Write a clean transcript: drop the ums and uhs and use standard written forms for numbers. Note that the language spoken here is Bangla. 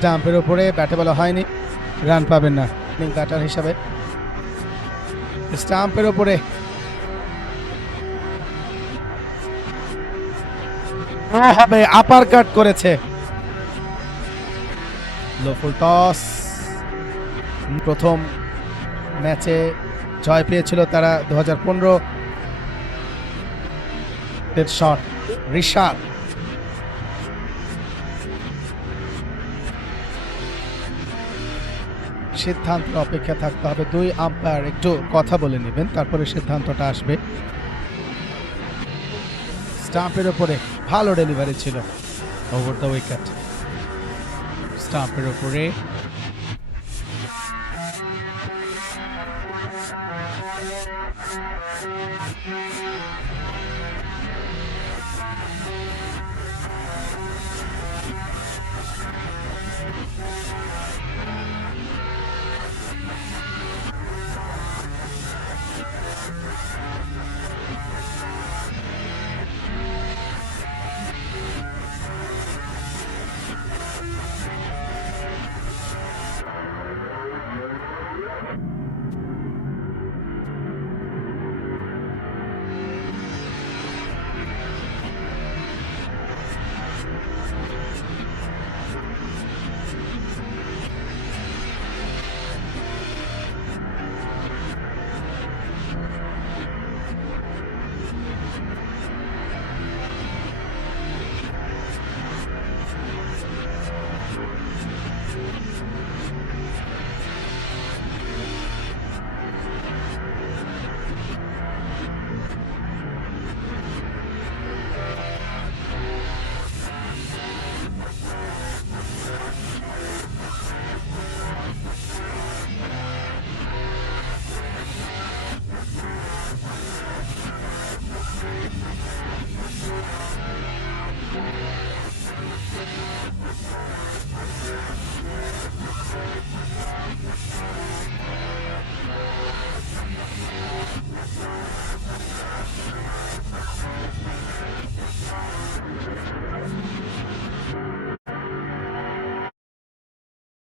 স্টাম্পের উপরে ব্যাটে বলা হয়নি, রান পাবেন না ব্যাটার হিসাবে। স্টাম্পের উপরে হবে, আপার কাট করেছে। লো ফুল টস। প্রথম ম্যাচে জয় পেয়েছিল তারা 2015 এর শট ঋষাদ। সিদ্ধান্তের অপেক্ষা থাকতে হবে, দুই আম্পায়ার একটু কথা বলে নেবেন, তারপরে সিদ্ধান্তটা আসবে। স্টাম্পের উপরে ভালো ডেলিভারি ছিল, ওভার দ্য উইকেট। স্টাম্পের উপরে